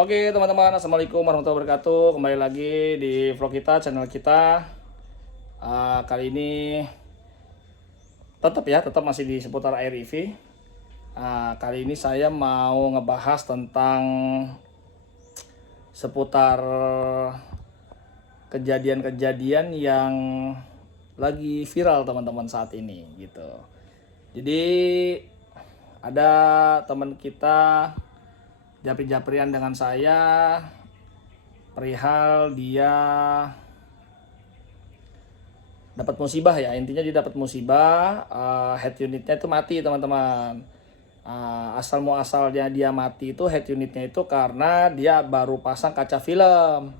Oke teman-teman, assalamualaikum warahmatullahi wabarakatuh. Kembali lagi di vlog kita, channel kita. Kali ini tetap masih di seputar air EV. Kali ini saya mau ngebahas tentang seputar kejadian-kejadian yang lagi viral teman-teman saat ini gitu. Jadi ada teman kita japri-japrian dengan saya perihal dia dapat musibah ya, intinya dia dapat musibah, head unitnya itu mati teman-teman. Asal muasalnya dia mati itu head unitnya itu karena dia baru pasang kaca film.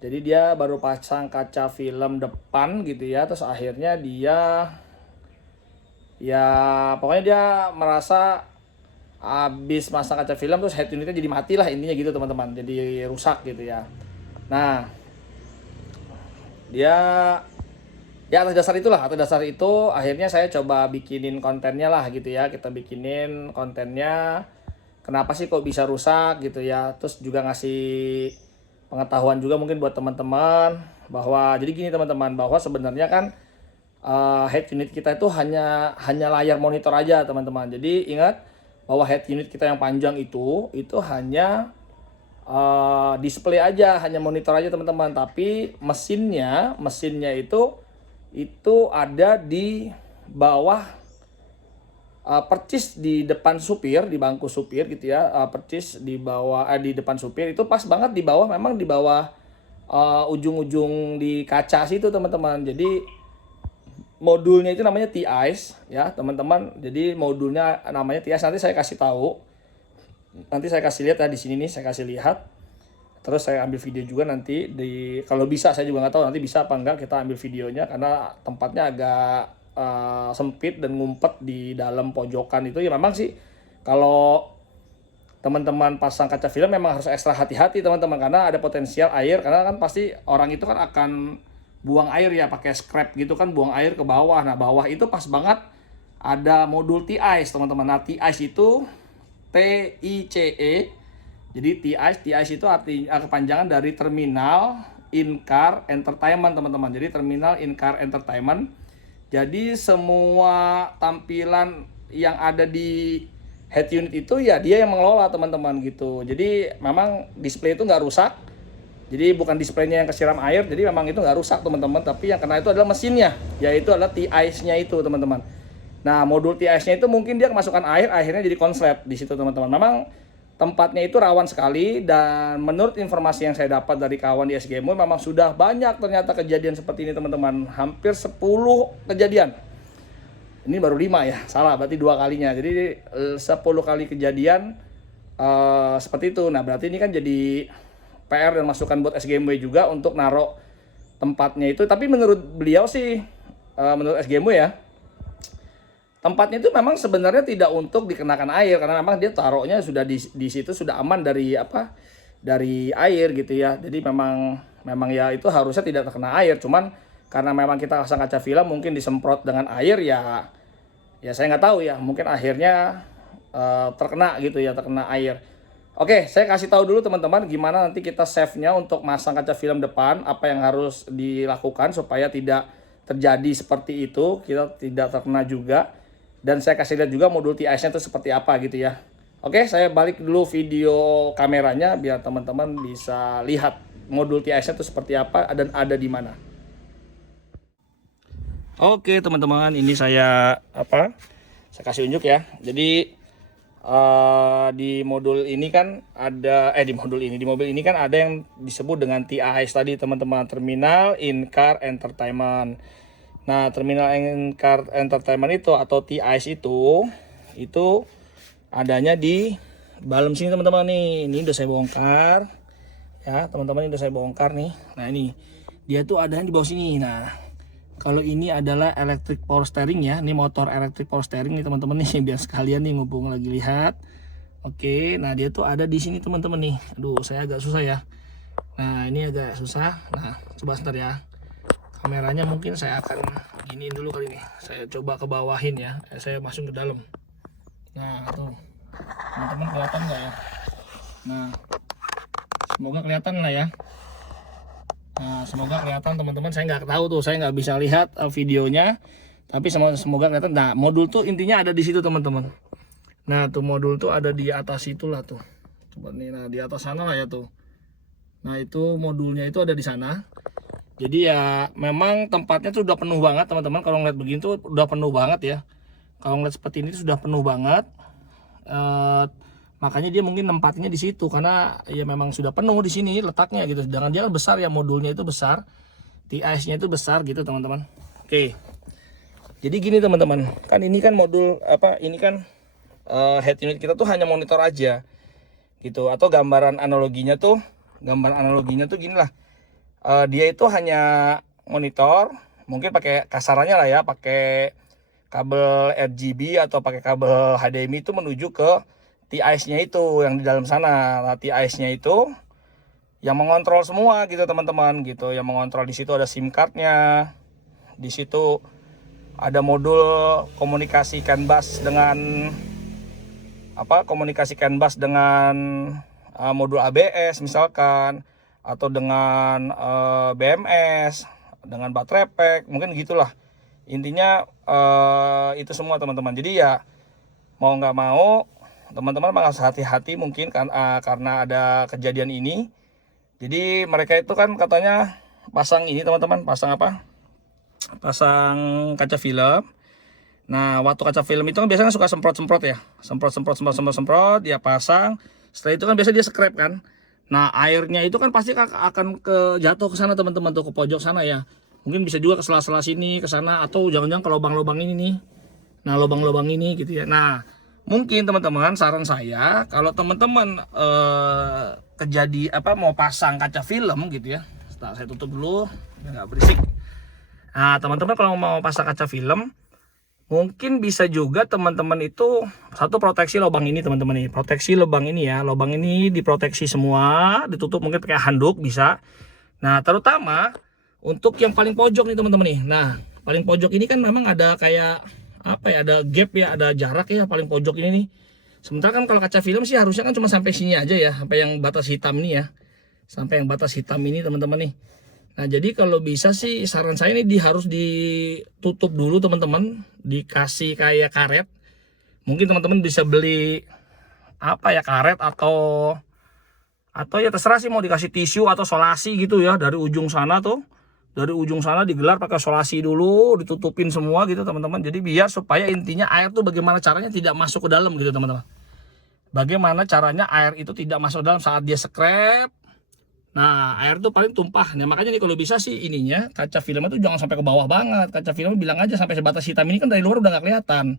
Jadi dia baru pasang kaca film depan gitu ya, terus akhirnya dia ya pokoknya dia merasa habis masang kaca film terus head unitnya jadi mati lah, intinya gitu teman-teman, jadi rusak gitu ya. Nah dia ya atas dasar itu akhirnya saya coba bikinin kontennya lah gitu ya, kita bikinin kontennya kenapa sih kok bisa rusak gitu ya, terus juga ngasih pengetahuan juga mungkin buat teman-teman bahwa jadi gini teman-teman, bahwa sebenarnya kan head unit kita itu hanya layar monitor aja teman-teman. Jadi ingat bahwa head unit kita yang panjang itu hanya display aja, hanya monitor aja teman-teman. Tapi mesinnya itu ada di bawah, percis di depan supir, di bangku supir gitu ya, percis di bawah, di depan supir itu pas banget di bawah, memang di bawah ujung-ujung di kaca situ teman-teman. Jadi modulnya itu namanya T-Ice ya teman-teman. Jadi modulnya namanya T-Ice, nanti saya kasih tahu. Nanti saya kasih lihat ya di sini nih, saya kasih lihat. Terus saya ambil video juga nanti kalau bisa, saya juga nggak tahu nanti bisa apa enggak kita ambil videonya karena tempatnya agak sempit dan ngumpet di dalam pojokan itu ya. Memang sih kalau teman-teman pasang kaca film memang harus ekstra hati-hati teman-teman, karena ada potensial air, karena kan pasti orang itu kan akan buang air ya, pakai scrap gitu kan, buang air ke bawah. Nah bawah itu pas banget ada modul T-Ice teman-teman. Nah T-Ice itu TICE, jadi T-Ice itu artinya kepanjangan dari Terminal In-Car Entertainment teman-teman. Jadi Terminal In-Car Entertainment, jadi semua tampilan yang ada di head unit itu ya dia yang mengelola teman-teman gitu. Jadi memang display itu nggak rusak, jadi bukan displaynya yang kesiram air, jadi memang itu nggak rusak teman-teman, tapi yang kena itu adalah mesinnya, yaitu adalah T-Ice-nya itu teman-teman. Nah modul T-Ice-nya itu mungkin dia kemasukan air, akhirnya jadi konslet di situ teman-teman. Memang tempatnya itu rawan sekali, dan menurut informasi yang saya dapat dari kawan di SGMU memang sudah banyak ternyata kejadian seperti ini teman-teman, hampir 10 kejadian. Ini baru 5 ya, salah, berarti 2 kalinya. Jadi 10 kali kejadian seperti itu. Nah berarti ini kan jadi PR dan masukan buat SGMW juga untuk naruh tempatnya itu. Tapi menurut beliau sih, menurut SGMW ya, tempatnya itu memang sebenarnya tidak untuk dikenakan air, karena memang dia taruhnya sudah di situ sudah aman dari dari air gitu ya. Jadi memang ya itu harusnya tidak terkena air, cuman karena memang kita pasang kaca film mungkin disemprot dengan air ya saya nggak tahu ya, mungkin akhirnya terkena gitu ya, terkena air. Oke, saya kasih tahu dulu teman-teman gimana nanti kita save-nya untuk masang kaca film depan, apa yang harus dilakukan supaya tidak terjadi seperti itu, kita tidak terkena juga. Dan saya kasih lihat juga modul T-Ice-nya itu seperti apa gitu ya. Oke, saya balik dulu video kameranya biar teman-teman bisa lihat modul T-Ice-nya itu seperti apa dan ada di mana. Oke teman-teman, ini saya saya kasih unjuk ya. Jadi di modul ini kan ada di mobil ini kan ada yang disebut dengan T-Ice tadi teman-teman, Terminal In-Car Entertainment. Nah Terminal In-Car Entertainment itu atau T-Ice itu adanya di dalam sini teman-teman nih. Ini udah saya bongkar ya teman-teman, ini udah saya bongkar nih. Nah ini dia tuh adanya di bawah sini. Nah kalau ini adalah electric power steering ya, ini motor electric power steering nih teman-teman nih, biar sekalian nih mumpung lagi lihat. Oke, nah dia tuh ada di sini teman-teman nih. Aduh, saya agak susah ya. Nah ini agak susah. Nah coba sebentar ya. Kameranya mungkin saya akan giniin dulu kali ini. Saya coba ke bawahin ya. Saya masuk ke dalam. Nah tuh, teman-teman kelihatan nggak ya? Nah Semoga kelihatan lah ya. Nah, semoga kelihatan teman-teman. Saya nggak tahu tuh, saya nggak bisa lihat videonya, tapi semoga kelihatan. Nah, modul tuh intinya ada di situ teman-teman. Nah, tuh modul tuh ada di atas itulah tuh. Coba nih, nah di atas sana lah ya tuh. Nah, itu modulnya itu ada di sana. Jadi ya memang tempatnya tuh udah penuh banget teman-teman. Kalau ngeliat begini tuh udah penuh banget ya. Kalau ngeliat seperti ini tuh sudah penuh banget. Makanya dia mungkin nempatinnya di situ karena ya memang sudah penuh di sini letaknya gitu. Sedangkan dia kan besar ya, modulnya itu besar, TIS-nya itu besar gitu teman-teman. Oke. Jadi gini teman-teman, kan ini kan modul apa? Ini kan head unit kita tuh hanya monitor aja gitu. Atau gambaran analoginya tuh gini lah. Dia itu hanya monitor, mungkin pakai kasarannya lah ya, pakai kabel RGB atau pakai kabel HDMI itu menuju ke TIS-nya itu yang di dalam sana. Nah, TIS-nya itu yang mengontrol semua gitu teman-teman gitu. Yang mengontrol di situ ada SIM card-nya. Di situ ada modul komunikasi CAN bus dengan modul ABS misalkan, atau dengan BMS, dengan baterai pack, mungkin gitulah. Intinya itu semua teman-teman. Jadi ya mau nggak mau teman-teman harus hati-hati mungkin kan, karena ada kejadian ini. Jadi mereka itu kan katanya pasang ini teman-teman, pasang kaca film. Nah, waktu kaca film itu kan biasanya suka semprot-semprot ya, semprot dia pasang. Setelah itu kan biasanya dia scrap kan. Nah, airnya itu kan pasti akan jatuh ke sana teman-teman tuh, ke pojok sana ya. Mungkin bisa juga ke sela-sela sini, ke sana, atau jangan-jangan ke lubang-lubang ini nih. Nah, lubang-lubang ini gitu ya. Nah, mungkin teman-teman saran saya kalau teman-teman mau pasang kaca film gitu ya. Saya tutup dulu biar nggak berisik. Nah, teman-teman kalau mau pasang kaca film, mungkin bisa juga teman-teman itu satu proteksi lubang ini teman-teman nih. Proteksi lubang ini ya. Lubang ini diproteksi semua, ditutup mungkin pakai handuk bisa. Nah, terutama untuk yang paling pojok nih teman-teman nih. Nah, paling pojok ini kan memang ada kayak ada gap ya, ada jarak ya paling pojok ini nih. Sementara kan kalau kaca film sih harusnya kan cuma sampai sini aja ya, sampai yang batas hitam ini ya. Sampai yang batas hitam ini teman-teman nih. Nah, jadi kalau bisa sih saran saya ini harus ditutup dulu teman-teman, dikasih kayak karet. Mungkin teman-teman bisa beli karet atau ya terserah sih mau dikasih tisu atau solasi gitu ya dari ujung sana tuh. Dari ujung sana digelar pakai solasi dulu, ditutupin semua gitu teman-teman. Jadi biar supaya intinya air tuh bagaimana caranya tidak masuk ke dalam gitu teman-teman. Bagaimana caranya air itu tidak masuk ke dalam saat dia scrap. Nah, air tuh paling tumpah. Nah, makanya nih kalau bisa sih ininya kaca filmnya tuh jangan sampai ke bawah banget. Kaca film bilang aja sampai sebatas hitam ini kan dari luar udah nggak kelihatan.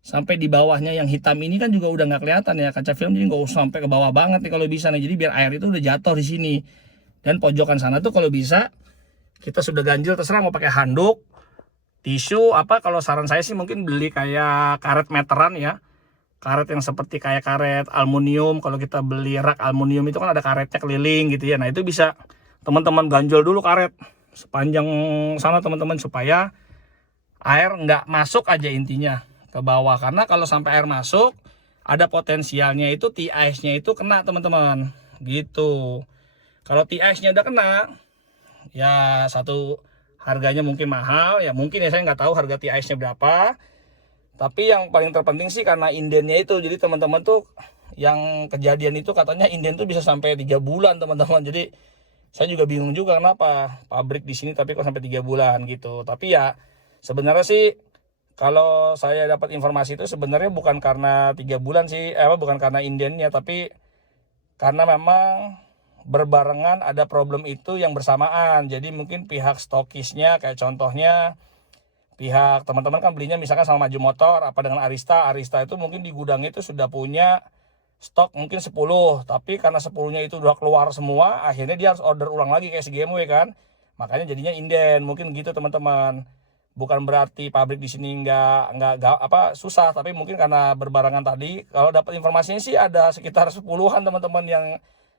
Sampai di bawahnya yang hitam ini kan juga udah nggak kelihatan ya kaca film, jadi nggak usah sampai ke bawah banget nih kalau bisa nih. Jadi biar air itu udah jatuh di sini. Dan pojokan sana tuh kalau bisa kita sudah ganjil, terserah mau pakai handuk, tisu kalau saran saya sih mungkin beli kayak karet meteran ya. Karet yang seperti kayak karet aluminium. Kalau kita beli rak aluminium itu kan ada karetnya keliling gitu ya. Nah, itu bisa teman-teman ganjel dulu karet sepanjang sana teman-teman, supaya air nggak masuk aja intinya ke bawah. Karena kalau sampai air masuk ada potensialnya itu TIS-nya itu kena teman-teman gitu. Kalau TIS-nya udah kena ya satu harganya mungkin mahal ya, mungkin ya saya nggak tahu harga TIS-nya berapa. Tapi yang paling terpenting sih karena indennya itu. Jadi teman-teman tuh yang kejadian itu katanya inden tuh bisa sampai 3 bulan teman-teman. Jadi saya juga bingung juga kenapa pabrik di sini tapi kok sampai 3 bulan gitu. Tapi ya sebenarnya sih kalau saya dapat informasi itu sebenarnya bukan karena 3 bulan sih, bukan karena indennya, tapi karena memang berbarengan ada problem itu yang bersamaan. Jadi mungkin pihak stokisnya, kayak contohnya pihak teman-teman kan belinya misalkan sama Maju Motor dengan Arista itu mungkin di gudang itu sudah punya stok mungkin 10, tapi karena 10-nya itu udah keluar semua, akhirnya dia harus order ulang lagi kayak si GMW kan. Makanya jadinya inden, mungkin gitu teman-teman. Bukan berarti pabrik di sini nggak susah, tapi mungkin karena berbarengan tadi. Kalau dapat informasinya sih ada sekitar 10-an teman-teman yang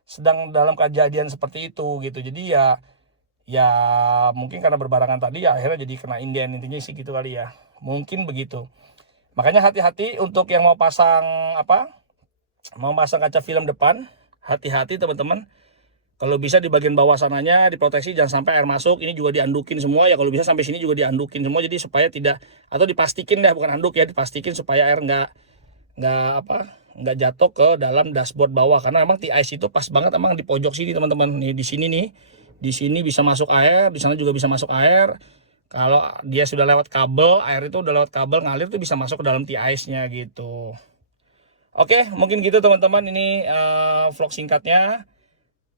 sedang dalam kejadian seperti itu gitu. Jadi ya mungkin karena berbarengan tadi ya akhirnya jadi kena inden, intinya sih gitu kali ya. Mungkin begitu. Makanya hati-hati untuk yang mau pasang kaca film depan. Hati-hati teman-teman. Kalau bisa di bagian bawah sananya diproteksi, jangan sampai air masuk. Ini juga diandukin semua ya, kalau bisa sampai sini juga diandukin semua, jadi supaya tidak, atau dipastikin dah, bukan anduk ya, dipastikin supaya air nggak jatuh ke dalam dashboard bawah. Karena emang T-Ice itu pas banget emang di pojok sini teman-teman. Nih di sini nih, di sini bisa masuk air, di sana juga bisa masuk air. Kalau dia sudah lewat kabel, air itu udah lewat kabel ngalir tuh bisa masuk ke dalam T-Ice-nya gitu. Oke, mungkin gitu teman-teman, ini vlog singkatnya.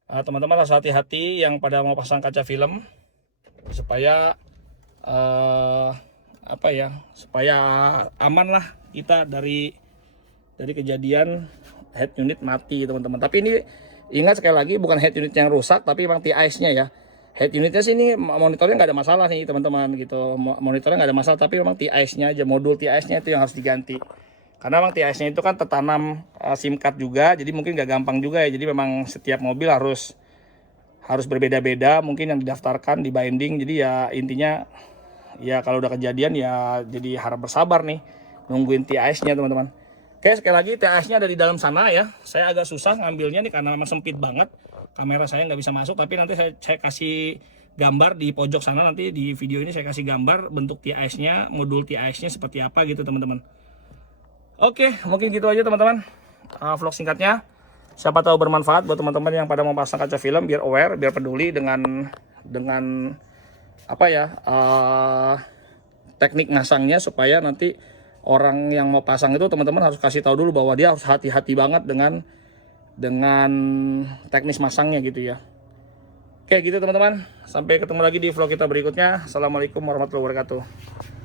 Teman-teman harus hati-hati yang pada mau pasang kaca film, supaya supaya aman lah kita dari kejadian head unit mati teman-teman. Tapi ini ingat sekali lagi, bukan head unit yang rusak, tapi emang T-Ice-nya ya. Head unitnya sih ini monitornya nggak ada masalah nih teman-teman gitu, monitornya nggak ada masalah, tapi memang T-Ice-nya aja, modul T-Ice-nya itu yang harus diganti. Karena memang T-Ice-nya itu kan tertanam SIM card juga, jadi mungkin nggak gampang juga ya. Jadi memang setiap mobil harus berbeda-beda, mungkin yang didaftarkan, di binding. Jadi ya intinya ya kalau udah kejadian ya jadi harap bersabar nih nungguin T-Ice-nya teman-teman. Oke, sekali lagi T-Ice-nya ada di dalam sana ya. Saya agak susah ngambilnya nih karena memang sempit banget. Kamera saya nggak bisa masuk, tapi nanti saya kasih gambar di pojok sana. Nanti di video ini saya kasih gambar bentuk T-Ice-nya, modul T-Ice-nya seperti apa gitu teman-teman. Oke, mungkin gitu aja teman-teman vlog singkatnya. Siapa tahu bermanfaat buat teman-teman yang pada mau pasang kaca film, biar aware, biar peduli dengan apa ya, teknik ngasangnya, supaya nanti orang yang mau pasang itu teman-teman harus kasih tahu dulu bahwa dia harus hati-hati banget dengan teknis masangnya gitu ya. Oke gitu teman-teman, sampai ketemu lagi di vlog kita berikutnya. Assalamualaikum warahmatullahi wabarakatuh.